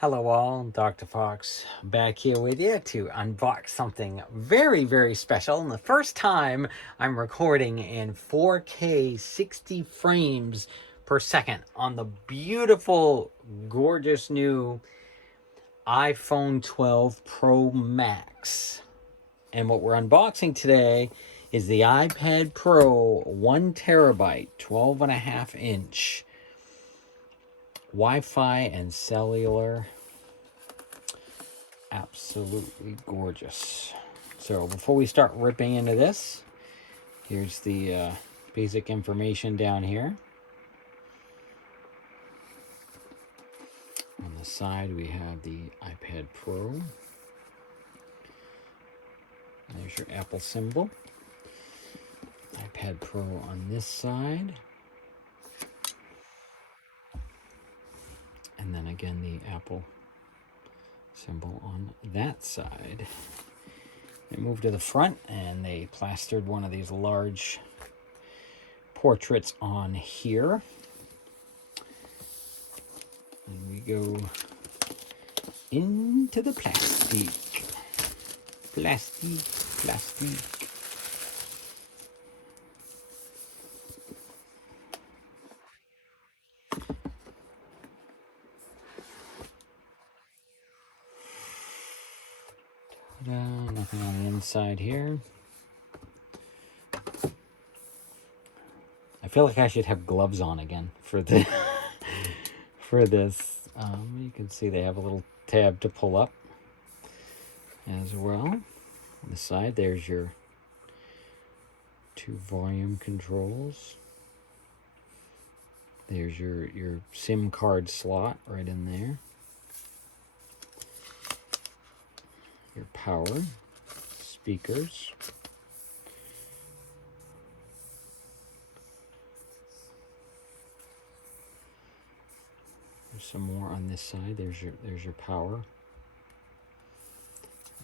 Hello all, Dr. Fox back here with you to unbox something very, very special. And the first time I'm recording in 4K 60 frames per second on the beautiful, gorgeous new iPhone 12 Pro Max. And what we're unboxing today is the iPad Pro 1 terabyte, 12.5 inch Wi-Fi and cellular. Absolutely gorgeous. So before we start ripping into this, here's the basic information down here. On the side we have the iPad Pro. There's your Apple symbol. iPad Pro on this side. And then again the Apple symbol on that side. They moved to the front and they plastered one of these large portraits on here. And we go into the plastic. Plastic. Nothing on the inside here. I feel like I should have gloves on again for the for this. You can see they have a little tab to pull up as well. On the side, there's your 2 volume controls. There's your SIM card slot right in there. Your power, speakers. There's some more on this side. There's your power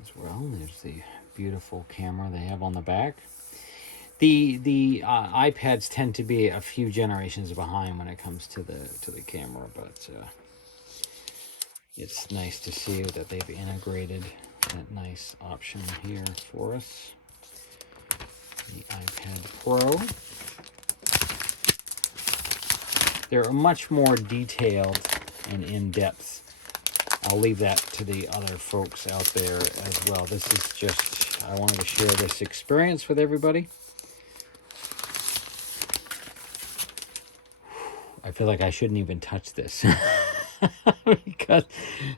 as well. There's the beautiful camera they have on the back. The iPads tend to be a few generations behind when it comes to the camera, but it's nice to see that they've integrated that nice option here for us. The iPad Pro. They're much more detailed and in-depth. I'll leave that to the other folks out there as well. This is just, I wanted to share this experience with everybody. I feel like I shouldn't even touch this. Because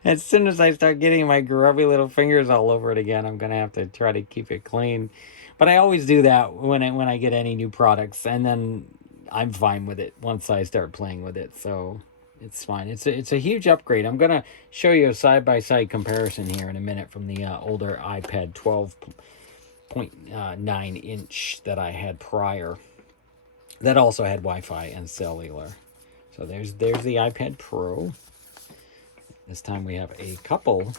as soon as I start getting my grubby little fingers all over it again, I'm going to have to try to keep it clean. But I always do that when I get any new products, and then I'm fine with it once I start playing with it. So it's fine. It's a huge upgrade. I'm going to show you a side-by-side comparison here in a minute from the older iPad 12.9 inch that I had prior. That also had Wi-Fi and cellular. So there's the iPad Pro. This time we have a couple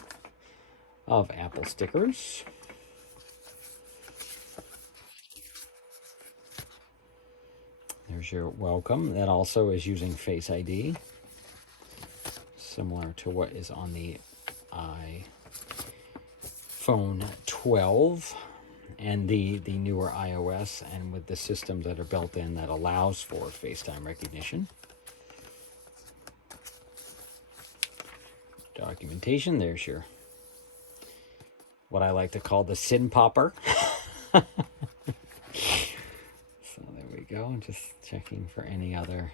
of Apple stickers. There's your welcome. That also is using Face ID, similar to what is on the iPhone 12 and the newer iOS, and with the systems that are built in that allows for FaceTime recognition. Documentation. There's your, what I like to call the SIN popper. So there we go. Just checking for any other.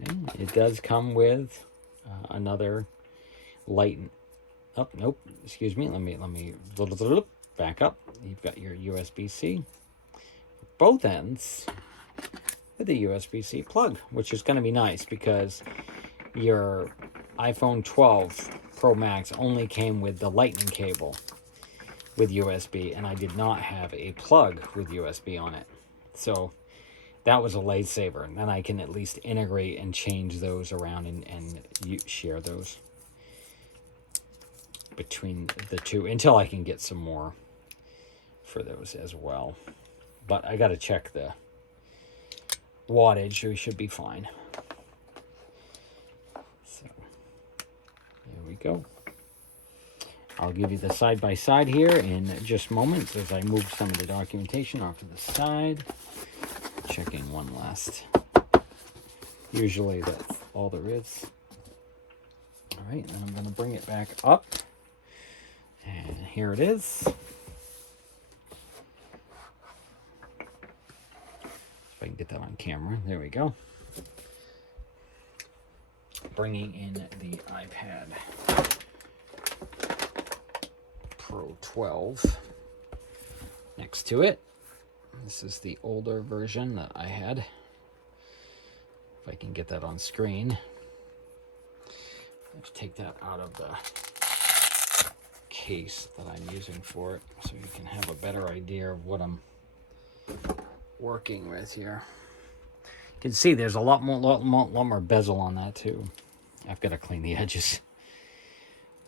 Okay, it does come with another light. Oh, nope. Excuse me. Let me back up. You've got your USB-C, both ends, with the USB-C plug, which is going to be nice because your iPhone 12 Pro Max only came with the lightning cable with USB, and I did not have a plug with USB on it. So that was a lifesaver. And then I can at least integrate and change those around and share those between the two until I can get some more for those as well. But I got to check the wattage. We should be fine. So go. I'll give you the side-by-side here in just moments as I move some of the documentation off to the side. Checking one last. Usually that's all there is. All right, then I'm going to bring it back up. And here it is. If I can get that on camera. There we go. Bringing in the iPad Pro 12 next to it. This is the older version that I had. If I can get that on screen. Let's take that out of the case that I'm using for it so you can have a better idea of what I'm working with here. You can see there's a lot more bezel on that too. I've got to clean the edges.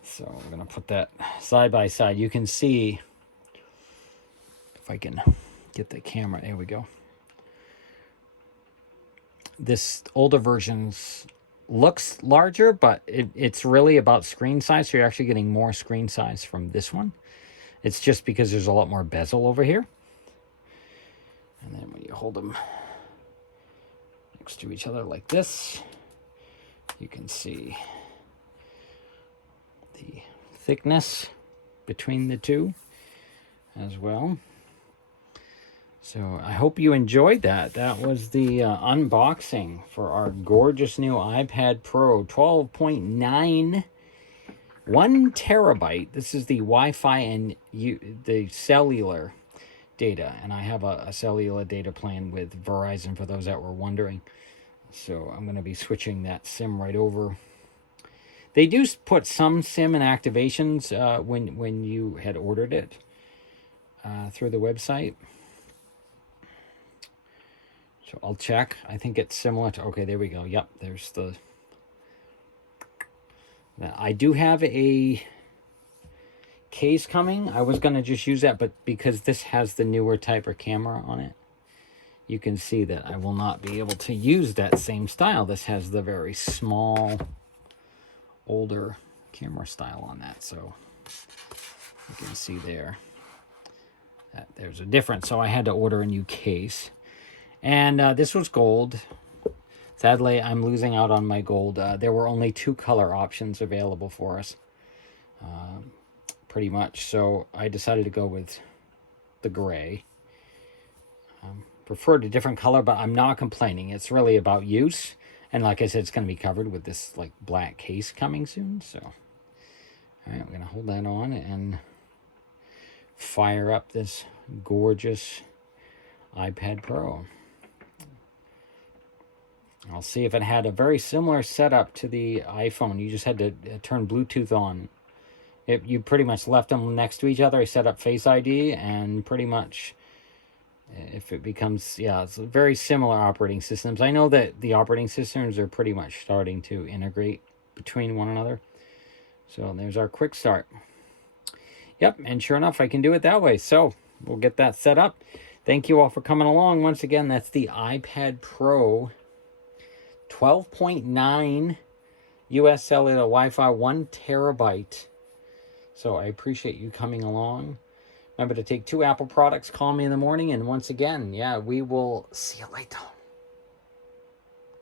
So I'm going to put that side by side. You can see, if I can get the camera, there we go. This older version's looks larger, but it's really about screen size, so you're actually getting more screen size from this one. It's just because there's a lot more bezel over here. And then when you hold them next to each other like this, you can see the thickness between the two as well. So I hope you enjoyed that. That was the unboxing for our gorgeous new iPad Pro 12.9, 1 terabyte. This is the Wi-Fi and the cellular data. And I have a cellular data plan with Verizon for those that were wondering. So I'm going to be switching that SIM right over. They do put some SIM and activations when you had ordered it through the website. So I'll check. I think it's similar to, okay, there we go. Yep, there's the, I do have a case coming. I was going to just use that, but because this has the newer type of camera on it, you can see that I will not be able to use that same style. This has the very small, older camera style on that. So you can see there that there's a difference. So I had to order a new case. And this was gold. Sadly, I'm losing out on my gold. There were only 2 color options available for us, pretty much. So I decided to go with the gray. Preferred a different color, but I'm not complaining. It's really about use. And like I said, it's going to be covered with this like black case coming soon. So, all right, we're going to hold that on and fire up this gorgeous iPad Pro. I'll see if it had a very similar setup to the iPhone. You just had to turn Bluetooth on. You pretty much left them next to each other. I set up Face ID, and pretty much if it becomes, yeah, it's very similar operating systems. I know that the operating systems are pretty much starting to integrate between one another. So there's our quick start. Yep, and sure enough, I can do it that way. So we'll get that set up. Thank you all for coming along. Once again, that's the iPad Pro 12.9 US cellular Wi-Fi, 1 terabyte. So I appreciate you coming along. Remember to take 2 Apple products, call me in the morning, and once again, yeah, we will see you later.